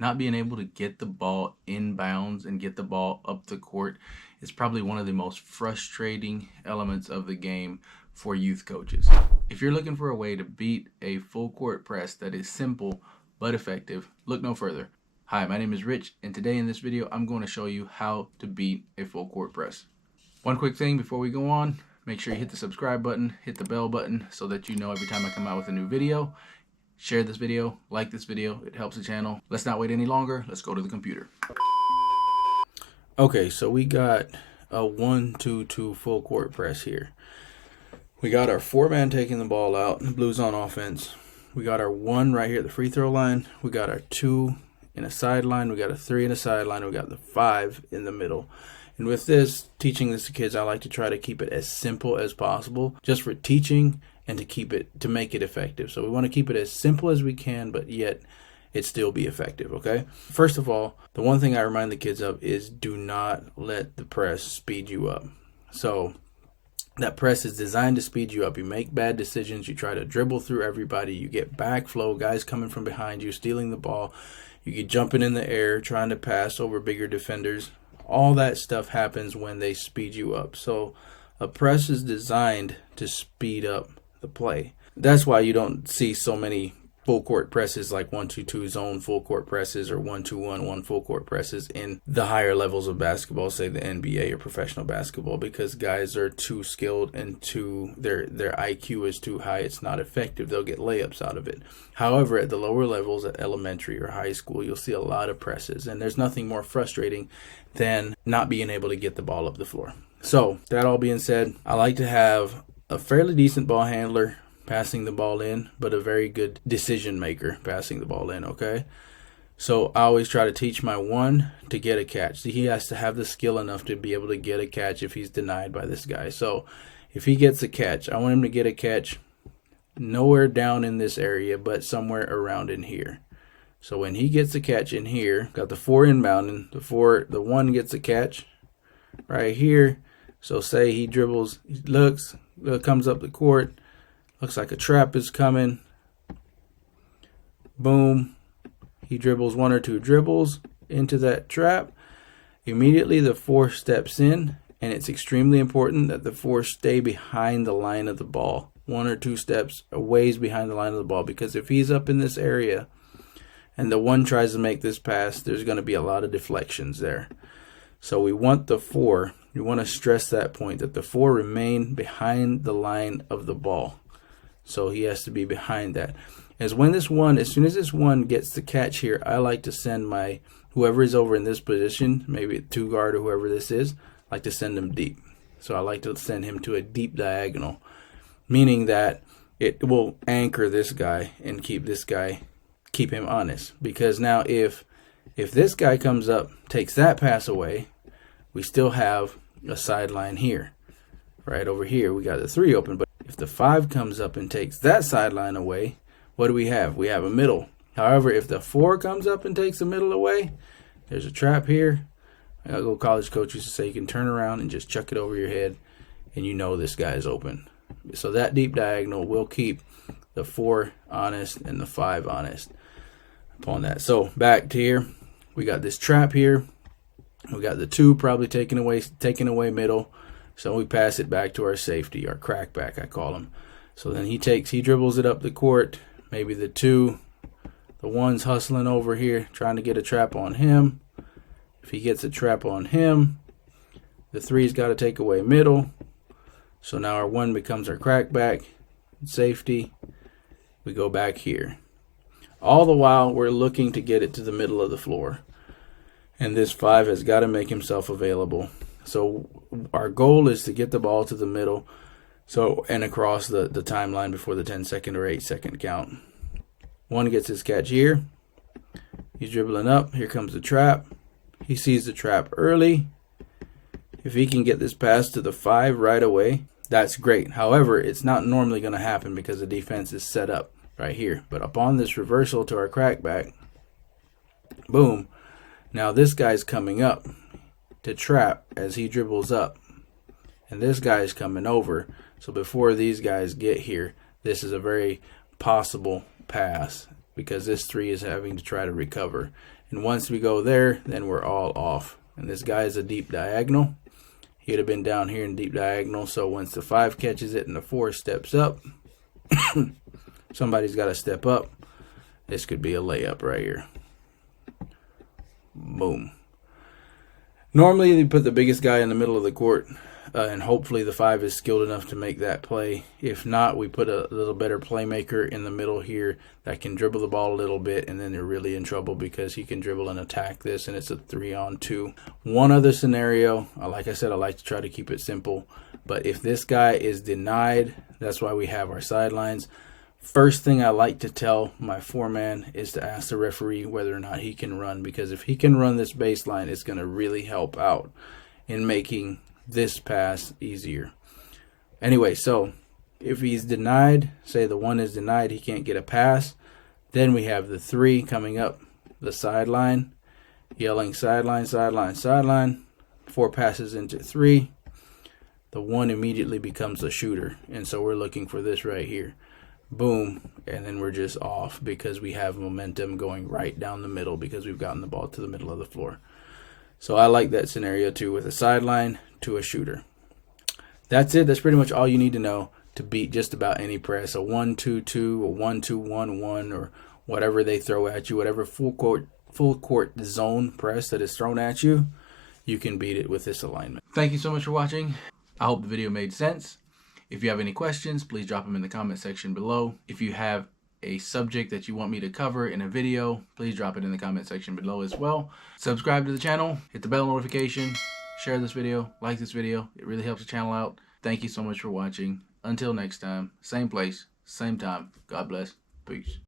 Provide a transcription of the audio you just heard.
Not being able to get the ball inbounds and get the ball up the court is probably one of the most frustrating elements of the game for youth coaches. If you're looking for a way to beat a full court press that is simple but effective, look no further. Hi, my name is Rich, and today in this video I'm going to show you how to beat a full court press. One quick thing before we go on, make sure you hit the subscribe button, hit the bell button so that you know every time I come out with a new video. Share this video, like this video, it helps the channel. Let's not wait any longer, let's go to the computer. Okay, so we got a 1-2-2 full court press here. We got our 4-man taking the ball out, the Blues on offense. We got our 1 right here at the free throw line. We got our 2 in a sideline. We got a 3 in a sideline. We got the 5 in the middle. And with this, teaching this to kids, I like to try to keep it as simple as possible, just for teaching and to make it effective. So we want to keep it as simple as we can, but yet it still be effective, okay? First of all, the one thing I remind the kids of is do not let the press speed you up. So that press is designed to speed you up. You make bad decisions. You try to dribble through everybody. You get backflow, guys coming from behind you, stealing the ball. You get jumping in the air, trying to pass over bigger defenders. All that stuff happens when they speed you up. So a press is designed to speed up the play. That's why you don't see so many full court presses like 1-2-2 zone full court presses or 1-2-1-1 full court presses in the higher levels of basketball, say the NBA or professional basketball, because guys are too skilled and their IQ is too high. It's not effective. They'll get layups out of it. However, at the lower levels, at elementary or high school, you'll see a lot of presses, and there's nothing more frustrating than not being able to get the ball up the floor. So that all being said, I like to have a fairly decent ball handler passing the ball in, but a very good decision maker passing the ball in, okay? So I always try to teach my 1 to get a catch. He has to have the skill enough to be able to get a catch if he's denied by this guy. So if he gets a catch, I want him to get a catch nowhere down in this area, but somewhere around in here. So when he gets a catch in here, got the 4 inbound, and the 1 gets a catch right here. So say he dribbles, he looks, comes up the court, looks like a trap is coming. Boom. He dribbles 1 or 2 dribbles into that trap. Immediately the 4 steps in, and it's extremely important that the 4 stay behind the line of the ball. 1 or 2 steps a ways behind the line of the ball, because if he's up in this area and the 1 tries to make this pass, there's going to be a lot of deflections there. So we want the 4, we want to stress that point, that the 4 remain behind the line of the ball. So he has to be behind that. As soon as this 1 gets the catch here, I like to send whoever is over in this position, maybe a 2 guard or whoever this is, I like to send him deep. So I like to send him to a deep diagonal, meaning that it will anchor this guy and keep him honest. Because now if this guy comes up, takes that pass away, we still have a sideline here. Right over here, we got the 3 open. But if the 5 comes up and takes that sideline away, what do we have? We have a middle. However, if the 4 comes up and takes the middle away, there's a trap here. I got to go college coach used to say you can turn around and just chuck it over your head, and you know this guy is open. So that deep diagonal will keep the 4 honest and the 5 honest upon that. So back to here, we got this trap here. We got the 2 probably taking away middle. So we pass it back to our safety, our crackback, I call him. So then he dribbles it up the court. Maybe the 1's hustling over here, trying to get a trap on him. If he gets a trap on him, the 3's got to take away middle. So now our 1 becomes our crackback, safety. We go back here. All the while, we're looking to get it to the middle of the floor. And this 5 has got to make himself available. So our goal is to get the ball to the middle, and across the timeline before the 10-second or 8-second count. 1 gets his catch here. He's dribbling up. Here comes the trap. He sees the trap early. If he can get this pass to the 5 right away, that's great. However, it's not normally going to happen because the defense is set up right here. But upon this reversal to our crackback, boom, now this guy's coming up to trap as he dribbles up, and this guy's coming over. So before these guys get here, this is a very possible pass because this 3 is having to try to recover And once we go there, then we're all off. And this guy is a deep diagonal. He'd have been down here in deep diagonal. So once the 5 catches it and the 4 steps up, somebody's got to step up. This could be a layup right here. Boom. Normally, they put the biggest guy in the middle of the court, and hopefully the 5 is skilled enough to make that play. If not, we put a little better playmaker in the middle here that can dribble the ball a little bit, and then they're really in trouble because he can dribble and attack this, and it's a 3-on-2. One other scenario, like I said, I like to try to keep it simple, but if this guy is denied, that's why we have our sidelines. First thing I like to tell my foreman is to ask the referee whether or not he can run, because if he can run this baseline, it's going to really help out in making this pass easier. Anyway, so if he's denied, say the 1 is denied, he can't get a pass, then we have the 3 coming up the sideline, yelling sideline, sideline, sideline. 4 passes into 3. The 1 immediately becomes a shooter, and so we're looking for this right here. Boom, and then we're just off because we have momentum going right down the middle because we've gotten the ball to the middle of the floor. So I like that scenario too, with a sideline to a shooter. That's it. That's pretty much all you need to know to beat just about any press. A 1-2-2, a 1-2-1-1, or whatever they throw at you, whatever full court zone press that is thrown at you, you can beat it with this alignment. Thank you so much for watching. I hope the video made sense. If you have any questions, please drop them in the comment section below. If you have a subject that you want me to cover in a video, please drop it in the comment section below as well. Subscribe to the channel, hit the bell notification, share this video, like this video. It really helps the channel out. Thank you so much for watching. Until next time, same place, same time. God bless. Peace.